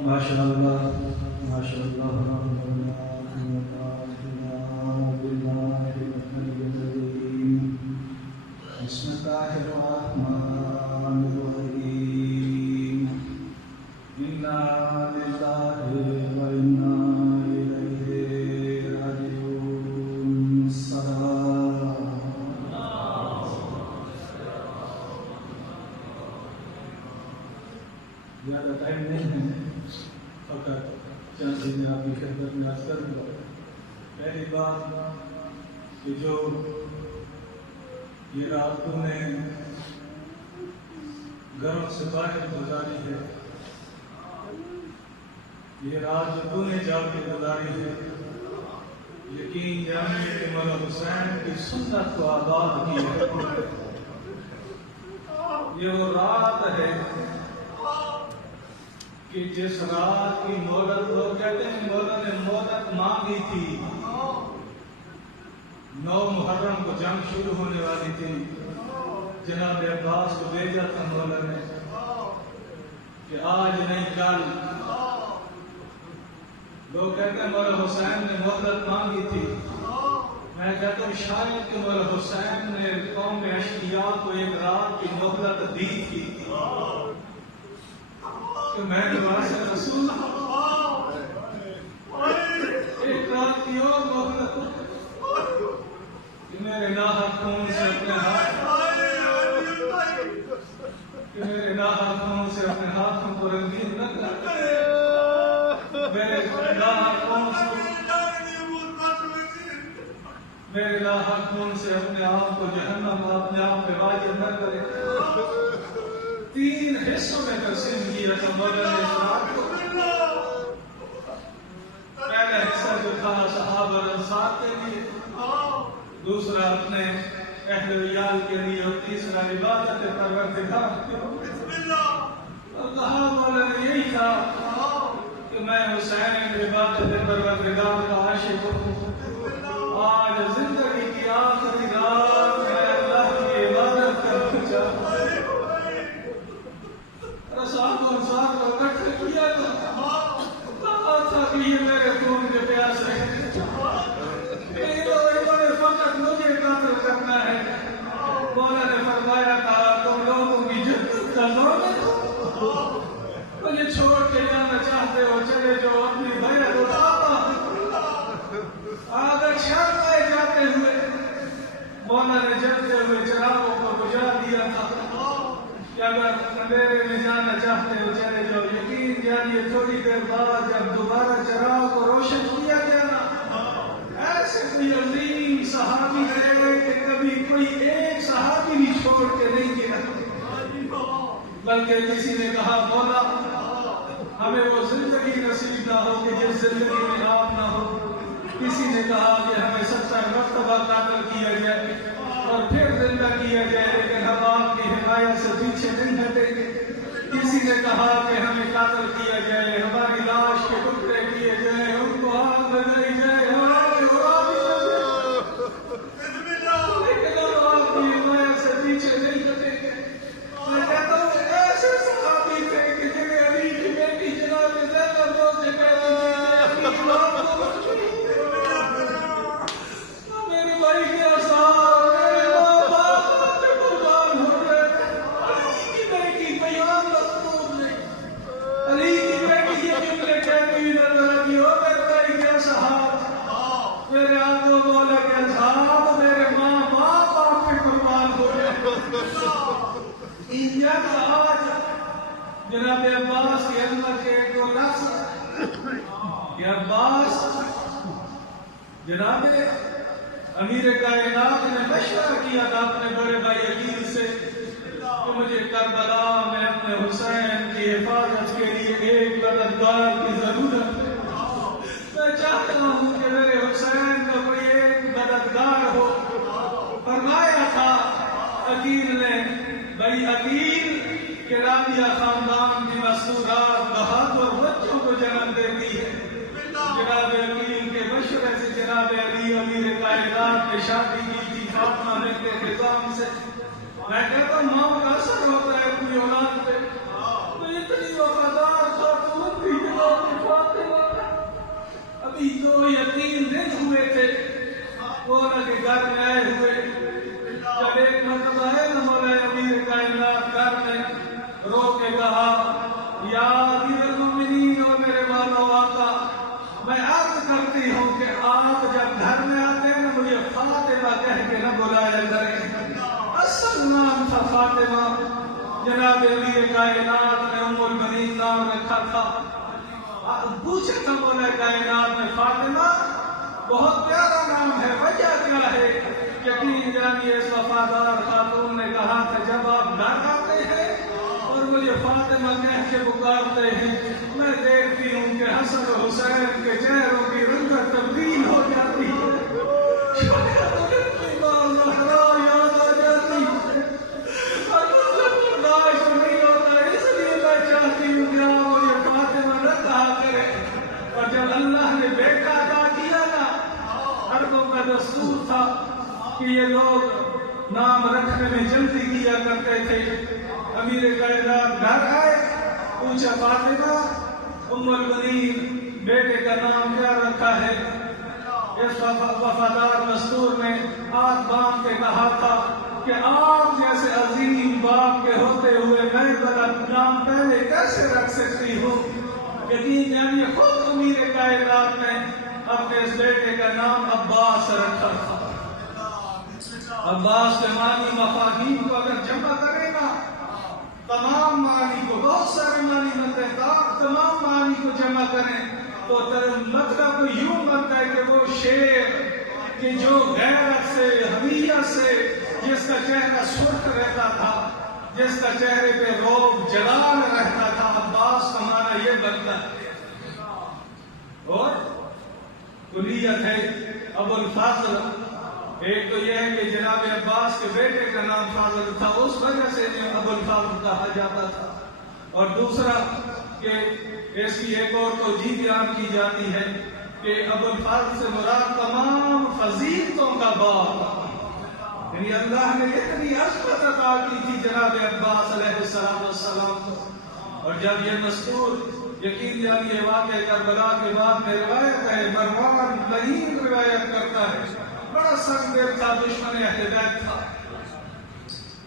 ماشاء اللہ ماشاء اللہ بسم اللہ الرحمن الرحیم انا للہ و انا الیہ راجعون السلام۔ زیادہ ٹائم نہیں ہے، فقط چند چیزیں آپ کی خدمت میں عرض کر دوں۔ پہلی بات کہ جو یہ رات تم نے گھروں سے باہر گزاری ہے، یہ رات جو تم نے جا کے گزاری ہے، یقین جانیے کہ مولا حسین کی سنت کو آباد کی ہے۔ یہ وہ رات ہے کہ جس رات کی مہلت لوگ کہتے ہیں مولا نے مہلت مانگی تھی، 9 محرم کو جنگ شروع ہونے والی تھی، جناب عباس کو بھیجا تھا مولا نے کہ آج نہیں کل۔ لوگ کہتے ہیں مولا حسین نے مہلت مانگی تھی، میں کہتا ہوں شاید کہ مولا حسین نے قوم اشقیاء کو ایک رات کی مہلت دی تھی کہ میں دوبارہ سے رسول ایک رات کی اور مہلت کہ میرے ناحق خون سے اپنے ہاتھوں کو رنگین نہ کر، میرے ناحق خون سے اپنے آپ کو جہنم اپنے آپ پہ واجب نہ کرے۔ 3 حصوں میں تقسیم کیا تھا مولا نے اس رات کو۔ پہلا حصہ جو تھا صحابہ اور انصار کے لیے، دوسرا اپنے اہل و عیال کے لیے، اور تیسرا عبادت پروردگار کے لیے۔ اور کہا مولا نے یہی تھا کہ میں حسین عبادت پروردگار کا عاشق ہوں۔ آج زندگی کی آخری رات میں اللہ کی عبادت کرنا چاہتا ہوں۔ صاحب اور انصار کو اکٹھے کیا تھا کہ یہ میرے خون کے پیاسے ہیں، فقط مجھے قتل کرنا ہے۔ مولا نے فرمایا تھا تم لوگوں کی جنت کا ضامن ہو، مجھے چھوڑ کے جانا چاہتے ہو چلے جو اپنی بیعت اٹھاتا اگر شرمائے جاتے ہوئے مولا نے جلتے ہوئے چراغوں کو بجھا دیا تھا کہ اگر اندھیرے میں جانا چاہتے ہو چلے جاؤ۔ یقین جانیے تھوڑی دیر بعد جب دوبارہ چراغ کو روشن کیا گیا نا، ایسے کوئی عظیم صحابی رہے کہ کبھی کوئی ایک صحابی بھی چھوڑ کے نہیں گیا، بلکہ کسی نے کہا مولا ہمیں وہ زندگی نصیب نہ ہو کہ جس زندگی میں آپ نہ ہو۔ کسی نے کہا کہ ہمیں 70 مرتبہ قتل کیا جائے اور پھر زندہ کیا جائے لیکن ہم آپ کی حمایت سے پیچھے نہیں ہٹیں گے۔ کسی نے کہا کہ ہمیں قتل کیا جائے، ہماری لاش کے ٹکڑے کیے جائیں، ان کو آگ لگائی جائے، ہمارے اڑا دیا جائے، لیکن ہم آپ کی حمایت سے پیچھے نہیں ہٹیں گے۔ میں کہتا ہوں ایسے صحابی تھے کہ جنہیں علی کی بیٹی جناب زینب روز سے کہتی تھی کہ اپنی ماں کو میرے بھائی کے آثار میرے ماں باپ کے قربان ہو گئے، علی کی بیٹی بیان مقبول نہیں، علی کی بیٹی یہ جملے کہتی ہوئی نظر آتی ہو میرے بھائی کے اصحاب، میرے آقا مولا کے اصحاب، میرے ماں باپ کے قربان ہو گئے۔ آج جناب عباس کے اندر کے ایک لفظ کہ عباس جناب امیر کائنات نے مشورہ کیا تھا اپنے بڑے بھائی عقیل سے کہ مجھے کربلا میں اپنے حسین کی حفاظت کے لیے ایک مددگار کی ضرورت ہے، میں چاہتا ہوں کہ میرے حسین کا کوئی ایک مددگار ہو۔ فرمایا تھا عقیل نے بھائی عقیل کہ رابعہ خاندان کی مسعودات بہادر بچوں کو جنم دیتی ہے۔ جناب عقیل کے مشورے سے جناب علی امیر کائنات نے شادی کی تھی فاطمہ بنت نظام سے۔ میں کہتا ہوں ماں کا اثر ہوتا ہے اپنی اولاد پہ، تو اتنی وفادار خاتون تھی فاطمہ جناب امیر کائنات نے ام البنین نام رکھا تھا. پوچھا تھا مولا کائنات نے فاطمہ بہت پیارا نام ہے, وجہ کیا ہے؟ یقین جانیے اس وفادار خاتون نے کہا تھا جب آپ گھر آتے ہیں اور مجھے فاطمہ کہہ کے پکارتے ہیں میں دیکھتی ہوں کہ حسن و حسین کے چہروں کی رنگت تبدیل ہو جاتی ہے. دستور تھا کہ یہ لوگ نام رکھنے میں جلدی کیا کرتے تھے. امیر کائنات گھر آئے, پوچھا فاطمہ ام البنین بیٹے کا نام کیا رکھا ہے؟ اس وفادار دستور نے ہاتھ باندھ کے کہا تھا کہ آپ جیسے عظیم باپ کے ہوتے ہوئے میں غلط نام پہلے کیسے رکھ سکتی ہوں. یقین جانیے خود امیر کائنات نے اپنے اس بیٹے کا نام عباس رکھا تھا. عباس کے معنی مفاہیم کو اگر جمع کرے گا تمام معنی کو, بہت سارے معنی ملتے ہیں, تمام معنی کو جمع کریں تو مطلب یوں بنتا ہے کہ وہ شیر کہ جو غیرت سے حمیت سے جس کا چہرہ سرخ رہتا تھا, جس کا چہرے پہ روب جلال رہتا تھا, عباس کا معنی یہ بنتا ہے. اور کلیت ہے ابو الفضل. ایک تو یہ ہے کہ جناب عباس کے بیٹے کا نام فاضل تھا, اس وجہ سے ابو الفضل کہا جاتا تھا. اور دوسرا کہ اس کی ایک اور توجیہ بیان کی جاتی ہے کہ ابو الفضل سے مراد تمام فضیلتوں کا باپ, یعنی اللہ نے اتنی عظمت عطا کی تھی جناب عباس علیہ السلام کو. اور جب یہ مذکور یقین جانیے واقعہ کربلا کے بعد میں روایت ہے, مروان لعین روایت کرتا ہے, بڑا سخت دل تھا, دشمن اہل بیت تھا.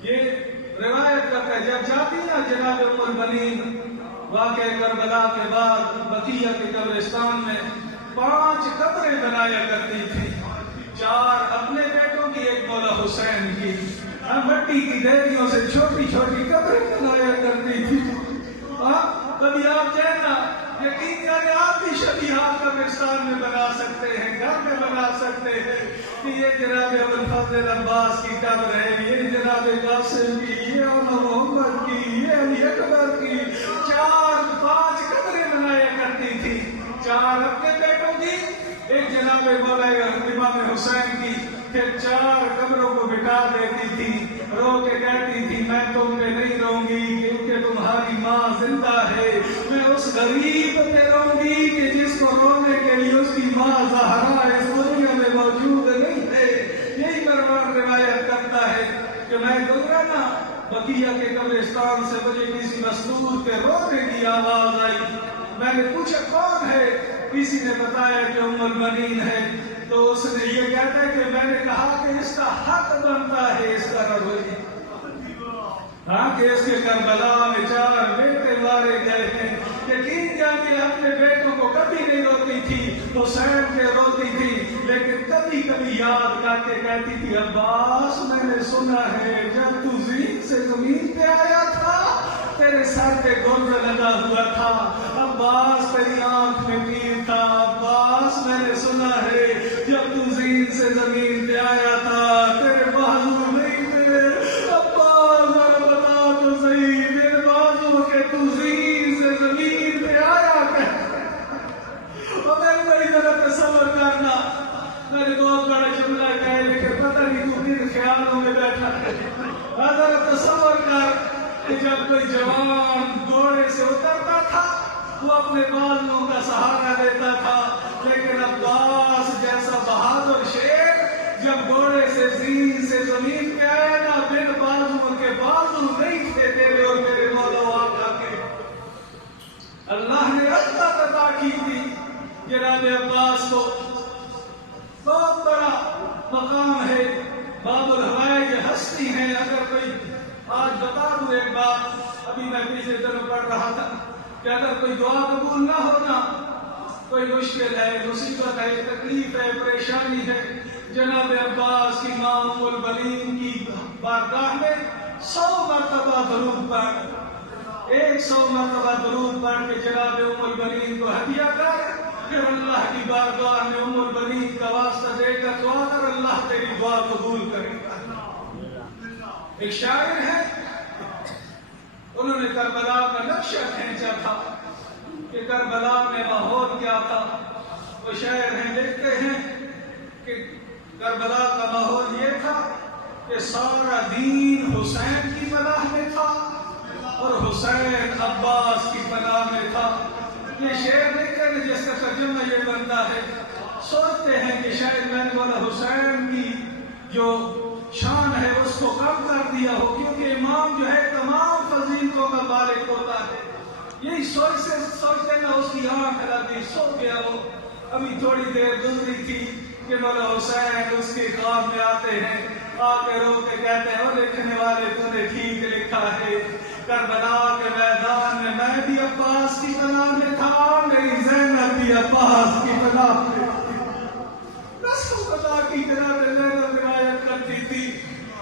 یہ روایت کرتا ہے جب جاتی نا جناب ام البنین واقعہ کربلا کے بعد بقیہ کے قبرستان میں 5 قبریں بنایا کرتی تھی, 4 اپنے بیٹوں کی, ایک مولا حسین کی. مٹی کی دیریوں سے چھوٹی چھوٹی قبریں بنایا کرتی تھی. کبھی آپ جانا یقین جانے آپ بھی شبیہات قبرستان میں بنا سکتے ہیں, گھر میں بنا سکتے ہیں کہ یہ جناب ابو الفضل عباس کی قبر ہے, یہ جناب قاسم کی, یہ محمد کی, یہ علی اکبر کی. 4-5 قبریں بنایا کرتی تھی, 4 اپنے بیٹوں کی, ایک جناب مولا امام حسین کی. پھر 4 قبروں کو بٹھا دیتی تھی, رو کے کہتی تھی میں تم پہ نہیں رہوں گی کیونکہ تمہاری ماں زندہ ہے, میں اس غریب پہ رہوں گی کہ جس کو رونے کے لیے اس کی ماں زہرا اس دنیا میں موجود نہیں ہے. یہی مروان روایت کرتا ہے کہ میں گزرا نا بقیہ کے قبرستان سے, مجھے کسی مستور کے رونے کی آواز آئی. میں نے پوچھا کون ہے, کسی نے بتایا کہ ام البنین ہے. تو اس نے یہ کہتا ہے کہ میں نے کہا کہ اس کا حق بنتا ہے اس کا روئی, ہاں کہ اس کے کربلا میں 4 بیٹے مارے گئے ہیں. یقین جانیے اپنے بیٹوں کو کبھی نہیں روتی تھی, حسین کے روتی تھی, لیکن کبھی کبھی یاد کر کے کہتی تھی عباس میں نے سنا ہے جب تو زمین سے زمین پہ آیا تھا تیرے سر پہ گرد لگا ہوا تھا, عباس تیری آنکھ میں تیر تھا. عباس میں نے سنا ہے جب تو زمین سے زمین پہ آیا تھا تیرے بازو نہیں تھے. عباس ذرا بتا تو صحیح میرے بازو کے تو زمین سے زمین پہ آیا کہ اور میں ذرا تصور کرنا, میں نے بہت بڑا جملہ کہا لیکن پتہ نہیں تو کن خیالوں میں بیٹھا ہے. ذرا تصور کر کہ جب کوئی جوان گھوڑے سے اترتا تھا وہ اپنے بالوں کا سہارا لیتا تھا, لیکن عباس جیسا بہادر شیر جب گھوڑے سے زین سے زمین پہ آیا نا, بن بازو کے بازو نہیں تھے تیرے اور میرے مولا آقا کے. اللہ نے عظمت عطا کی تھی جناب عباس کو, بہت بڑا مقام ہے, باب الحوائج ہستی ہیں. اگر کوئی آج بتا دوں ایک بات, ابھی میں پچھلے دنوں پڑھ رہا تھا کہ اگر کوئی دعا قبول نہ ہونا, کوئی مشکل ہے, مصیبت ہے, تکلیف ہے, پریشانی ہے, جناب عباس کی ماں ام البنین کی بارگاہ میں 100 مرتبہ درود پڑھ، 100 مرتبہ درود پڑھ کے جناب ام البنین کو ہدیہ کر، پھر اللہ کی بارگاہ میں ام البنین کا واسطہ دے کر دعا کر، اللہ تیری دعا قبول کرے گا۔ ایک شاعر ہے، انہوں نے کربلا کا نقشہ کھینچا تھا کہ کربلا میں ماحول کیا تھا۔ وہ شاعر ہیں، لکھتے ہیں کہ کربلا کا ماحول یہ تھا کہ سارا دین حسین کی پناہ میں تھا اور حسین عباس کی پناہ میں تھا۔ یہ شعر لکھتے ہیں جس کا ترجمہ یہ بنتا ہے، سوچتے ہیں کہ شاید میں نے بولا حسین کی جو شان ہے اس کو کم کر دیا ہو، کیونکہ امام جو ہے تمام فضیلتوں کا مالک ہوتا ہے۔ یہی سوچتے نا، اس کی آنکھ لگی، سو گیا وہ۔ ابھی تھوڑی دیر گزری تھی کہ مولا حسین اس کے خواب میں آتے ہیں، آ کے رو کے کہتے ہیں، اور لکھنے والے تو نے ٹھیک لکھا ہے، کربلا کے میدان میں بھی عباس کی پناہ میں تھا، میری زینب بھی عباس کی پناہ میں تھی۔ رسول اللہ کی طرح زینب روایت کرتی تھی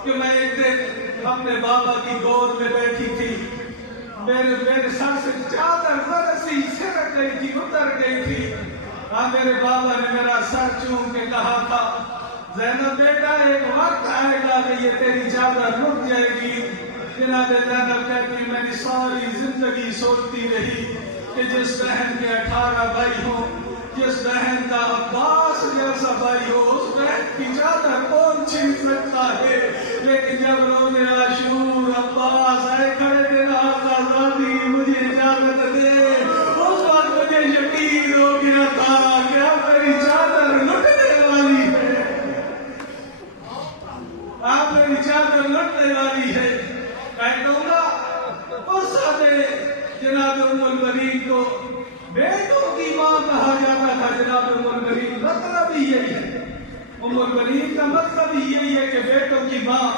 کہ میں ایک دن اپنے بابا کی گود میں بیٹھی تھی، میرے سر سے چادر برسی سرک گئی تھی، اتر گئی تھی۔ میرے بابا نے میرا سر چوم کے کہا تھا، زینب بیٹا ایک وقت آئے گا کہ یہ تیری چادر رک جائے گی۔ جناب زینب کہتی میں نے ساری زندگی سوچتی رہی کہ جس بہن کے 18 بھائی ہوں، جس بہن کا عباس جیسا بھائی ہو، اس بہن کی چادر کون چھین سکتا ہے؟ لیکن جب روز عاشور عباس آئے کھڑے دن آقا زادی مجھے اجازت دے، اس وقت مجھے یقین ہو گیا تھا کہ اب میری چادر لٹنے والی ہے، اب میری چادر لٹنے والی ہے۔ میں کہوں گا اس جناب ام البنین کو بیٹوں کی ماں کہا جاتا تھا۔ جناب ام البنین مطلب ہی یہی ہے، ام البنین کا مطلب ہی یہی ہے کہ بیٹوں کی ماں۔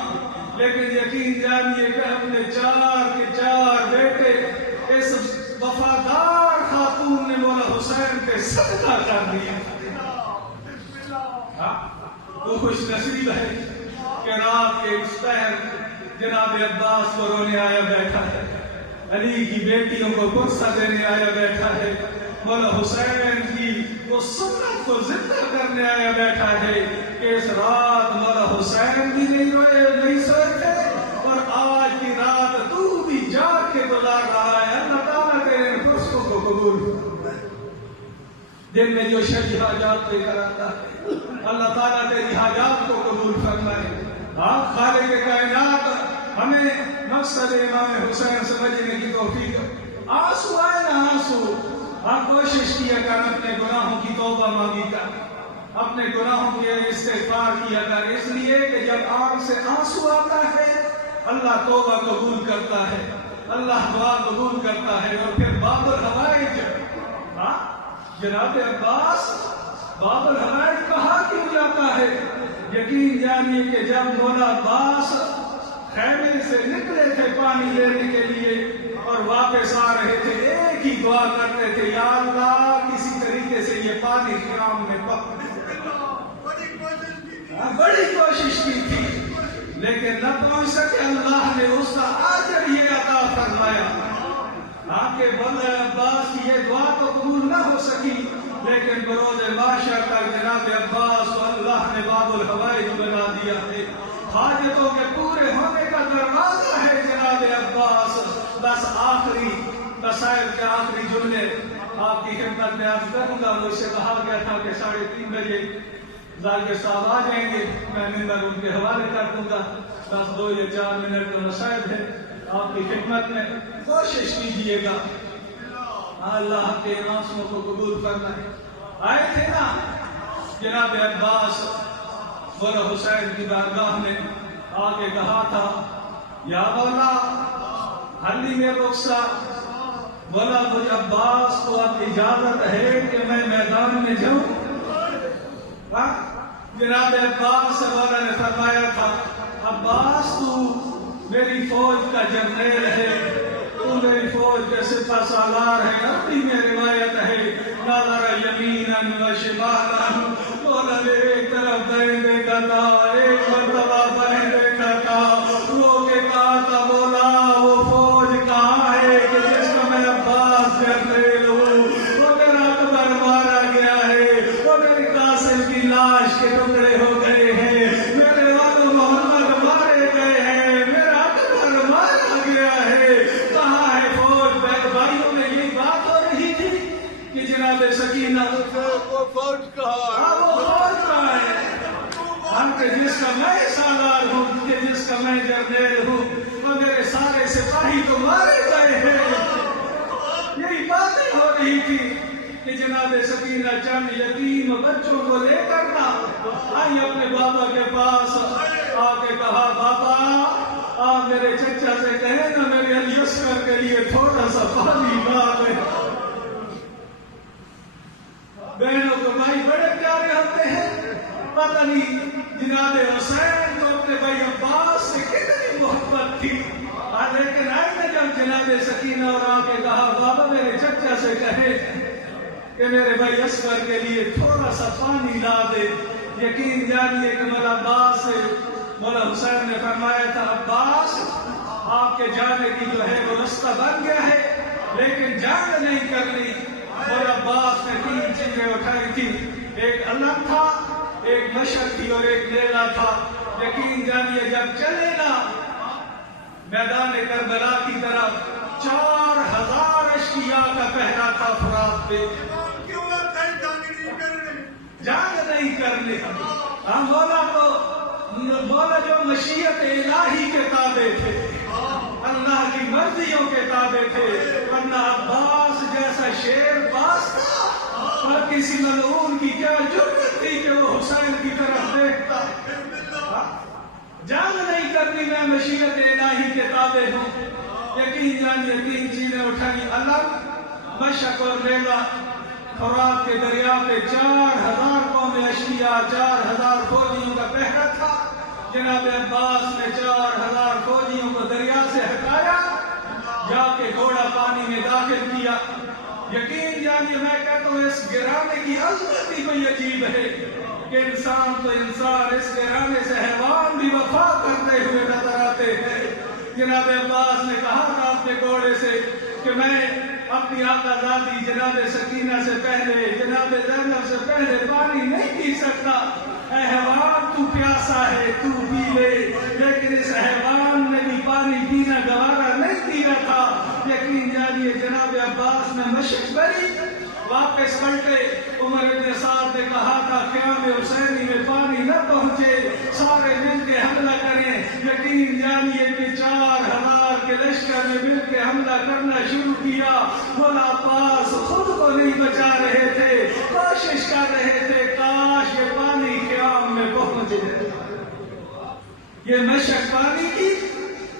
لیکن یقین جانیے کہ اپنے 4 کے 4 بیٹے اس وفادار خاتون نے مولا حسین پہ صدقہ کر دیا۔ وہ خوش نصیب ہے کہ رات کے اس پہر جناب عباس کو رونے آیا بیٹھا ہے، علی کی بیٹیوں کو غصہ دینے آیا بیٹھا ہے، مولا حسین کی وہ سنت کو زندہ کرنے آیا بیٹھا ہے کہ اس رات مولا حسین بھی نہیں روئے، نہیں سوئے تھے، اور آج کی رات تو بھی جاگ کے گزار رہا ہے۔ اللہ تعالیٰ تیرے فرشتوں کو قبول فرمائے، دن میں جو شرعی حاجات لے کر آتا ہے، اللہ تعالیٰ تیری حاجات کو قبول فرمائے۔ آپ خالق کائنات ہمیں مقصد امام حسین سمجھنے کی توفیق۔ آنسو آئے نہ آنسو، آپ کوشش کیا کر اپنے گناہوں کی توبہ مانگی کر، اپنے گناہوں کے استغفار کیا کر، اس لیے کہ جب آنکھ سے آنسو آتا ہے اللہ توبہ قبول کرتا ہے، اللہ دعا قبول کرتا ہے۔ اور پھر باب الحوائج، جناب عباس باب الحوائج کہا کیوں جاتا ہے؟ یقین جانیے کہ جب مولا عباس خیمے سے نکلے تھے پانی لینے کے لیے اور واپس آ رہے تھے، ایک ہی دعا کرتے تھے، یا اللہ کسی طریقے سے یہ پانی خیام میں پہنچے۔ بڑی کوشش کی تھی لیکن نہ پہنچ سکے، اللہ نے اس کا اجر یہ عطا فرمایا۔ آپ کے بندہ عباس کی یہ دعا تو قبول نہ ہو سکی، لیکن بروز معاشر تک جناب عباس کو اللہ نے باب الحوائج بنا دیا ہے۔ حاجتوں کے پورے ہونے کا دروازہ ہے جناب عباس۔ بس آخری مسائل کے آخری جملے آپ کی خدمت میں عرض کروں گا۔ مجھ سے کہا گیا تھا کہ 3:30 بجے ذاکر صاحب آ جائیں گے، میں ممبر ان کے حوالے کر دوں گا۔ بس 2 یا 4 منٹ کا مسائل ہے آپ کی خدمت میں، کوشش کیجئے گا، اللہ کے آنسوؤں کو قبول فرمائے۔ آئے تھے نا جناب عباس مولا حسین کی بارگاہ میں آ کے کہا تھا، یا مولا علی میں رخصت، مولا مجھے عباس کو اب اجازت ہے کہ میں میدان میں جاؤں؟ جناب عباس سے مولا نے فرمایا تھا، عباس تو میری فوج کا جرنیل ہے، تو میری فوج کے سپہ سالار ہے۔ اپنی میں روایت ہے، نظر یمیناً و شمالاً، مولا نے ایک طرف دائیں دیکھا تھا، ایک مرتبہ بائیں دیکھا تھا، رو کے کہا تھا میں جرنیل ہوں اور میرے سارے سپاہی تو مارے گئے ہیں۔ یہی باتیں ہو رہی تھی کہ جناب سکینہ چند یتیم بچوں کو لے کر نہ آئی اپنے بابا کے پاس، آ کے کہا بابا آپ میرے چچا سے کہیں نا میرے علی اصغر کے لیے تھوڑا سا پانی لا دے۔ بہنوں کو بھائی بڑے پیارے ہوتے ہیں، پتہ نہیں جناب حسین کو اپنے بھائی عباس سے کتنی محبت تھی، لیکن آج نے جب جناب سکینہ اور آ کے کہا بابا میرے چچا سے کہے کہ میرے بھائی اصغر کے لیے تھوڑا سا پانی لا دے، یقین جانیے کہ مولا عباس سے مولا حسین نے فرمایا تھا عباس آپ کے جانے کی جو ہے وہ رستہ بن گیا ہے لیکن جنگ نہیں کرنی۔ مولا عباس نے 3 چیزیں اٹھائی تھی، ایک علم تھا، ایک مشق تھی اور ایک لیلا تھا۔ یقین جانیے جب چلے نا میدان کربلا کی طرف 4000 اشقیاء کا پہرا تھا فرات پہ، جنگ نہیں کرنے۔ مولا جو مشیت الہی کے تابع تھے، اللہ کی مرضیوں کے تابع تھے، ورنہ عباس جیسا شیر باز تھا اور کسی ملعون کی کیا جرأت تھی کہ وہ حسین کی طرف دیکھتا۔ جنگ نہیں کرنی، میں مشیت الہی کے تابع ہوں۔ یقین جانیے 3 چیزیں اٹھائیں، علم، مشق اور لیلا۔ فرات کے دریا پہ 4000 قوم اشقیاء 4000 فوجیوں کا پہرا تھا۔ جناب عباس نے 4000 فوجیوں کو دریا سے ہٹایا، جا کے گھوڑا پانی میں داخل کیا۔ یقین جانیے میں کہتا ہوں اس گرانے کی عظمت ہی کوئی عجیب ہے کہ انسان تو انسان، اس گرانے سے حیوان بھی وفا کرتے ہوئے نظر آتے ہیں۔ جناب عباس نے کہا تھا اپنے گھوڑے سے کہ میں اپنی آقا زادی جناب سکینہ سے پہلے، جناب زینب سے پہلے پانی نہیں پی سکتا۔ اے حیوان تو پیاسا ہے تو پی لے، لیکن اس حیوان نے بھی پانی پینا گوارا نہیں کیا تھا۔ یقین جانیے جناب عباس نے مشق کری، واپس پلٹے۔ عمر بن سعد نے کہا تھا قیام حسینی میں پانی نہ پہنچے، سارے مل کے حملہ کریں۔ یقین جانیے کہ 4000 کے لشکر نے مل کے حملہ کرنا شروع کیا۔ مولا عباس خود کو نہیں بچا رہے تھے، کوشش کر رہے تھے کاش یہ پانی قیام میں پہنچ جائے، یہ مشق پانی کی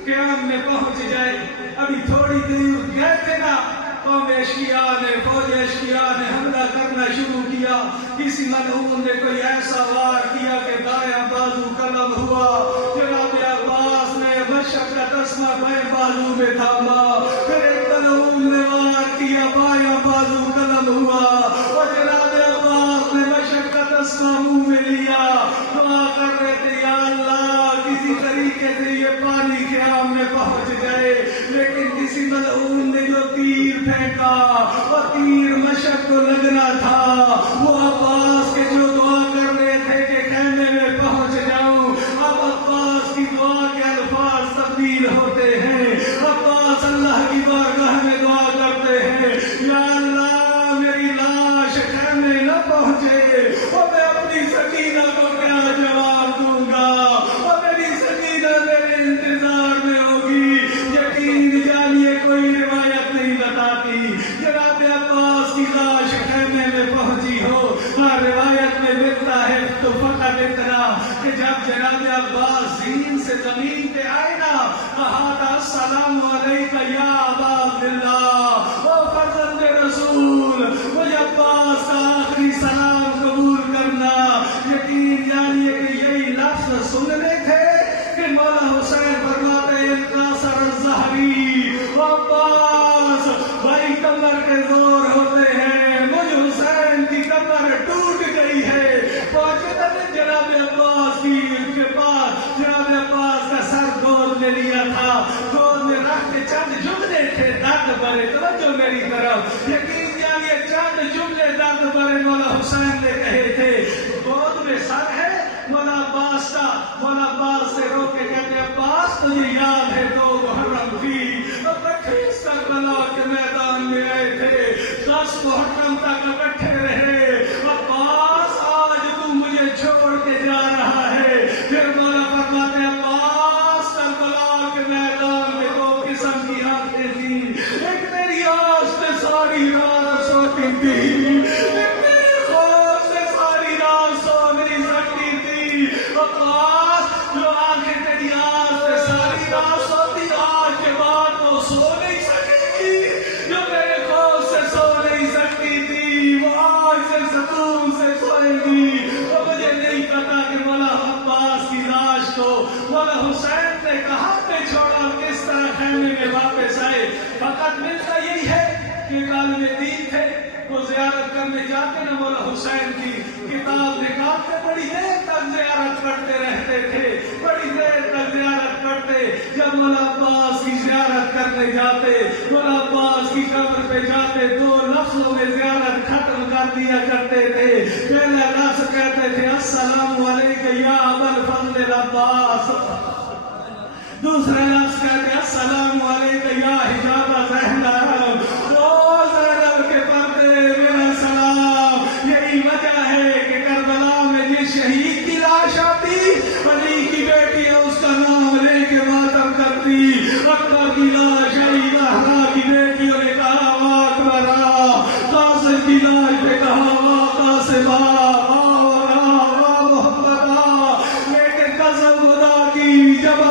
قیام میں پہنچ جائے۔ ابھی تھوڑی دیر گئے تھے نا، قوم اشقیاء نے، فوج اشقیاء نے حملہ کرنا شروع کیا۔ کسی ملعون نے کوئی ایسا وار کیا کہ دایاں بازو قلم ہوا۔ جناب عباس نے مشق کا تسمہ بائیں بازو میں تھاما، پھر ایک ملعون نے وار کیا، بایاں بازو قلم ہوا اور جناب عباس نے مشق کا تسمہ منہ میں لیا، دعا کر رہے تھے یا اللہ کسی طریقے سے یہ پانی قیام میں پہنچ جائے۔ لیکن کسی ملعون نے جو تیر پھینکا اور تیر مشق کو لگنا تھا، وہ عباس کے جو دعا کر رہے تھے کہ خیمے میں پہنچ جاؤں، اب عباس کی دعا کے الفاظ تبدیل ہوتے ہیں۔ عباس اللہ کی بارگاہ میں دعا کرتے ہیں یا اللہ میری لاش خیمے نہ پہنچے اور میں اپنی سکینہ کو کیا جواب دوں گا، اور میری سکینہ میرے انتظار میں ہوگی۔ یقین جانیے کوئی روایت نہیں بتاتی جناب عباس کی لاش خیمے میں پہنچی ہو، ہر روایت میں ملتا ہے تو فقط اتنا کہ جب جناب عباس زین سے زمین پہ آئے نا، کہا تھا السلام علیکہ یا ابا عبداللہ، او فرزند رسول، مجھے عباس کا آخری سلام قبول کرنا۔ یقین جانیے کہ یہی لفظ سننے تھے کہ مولا حسین فرماتے انکسر الظہری، عباس بھائی کمر کے زور ہوتے ہیں، مجھ حسین کی کمر ٹوٹ گئی ہے۔ پہنچے تھے جناب عباس کی کے پاس، جناب عباس کا سر گود میں لیا تھا، گود میں رکھ کے چند جملے تھے درد بھرے، توجہ میری طرف، یقین جانیے چند جملے درد بھرے مولا حسین نے کہے تھے۔ گود میں سر ہے مولا عباس کا، مولا عباس سے رو کے کہتے عباس تجھے یاد ہے 2 محرم تھی، اکٹھے کربلا کے میدان میں آئے تھے، 10 محرم تک اکٹھے رہے، عباس آج تم مجھے چھوڑ کے جا رہا ہے۔ پھر مولا فرماتے عباس وہ زیارت کرنے جاتے نا مولا حسین کی کتاب نکالتے بڑی دیر تک زیارت کرتے رہتے تھے، بڑی دیر تک زیارت کرتے. جب مولا عباس کی زیارت کرنے جاتے، مولا عباس کی قبر پہ جاتے، 2 لفظوں میں زیارت ختم کر دیا کرتے تھے. پہلا لفظ کہتے تھے السلام علیکم یا ابا الفضل عباس، دوسرا لفظ کہتے السلام علیکم یا حجاب زینب، زینب کے پردے میرا سلام. یہی وجہ ہے کہ کربلا میں جس شہید کی لاش آتی، علی کی بیٹی ہے اس کا نام لے کے ماتم کرتی. اکبر کی لاش آئی، زہرا کی بیٹیوں نے کہا واہ اکبرا، قاسم کی لاش پہ کہا واہ قاسمہ، واہ محمدہ. لیکن قسم خدا کی جب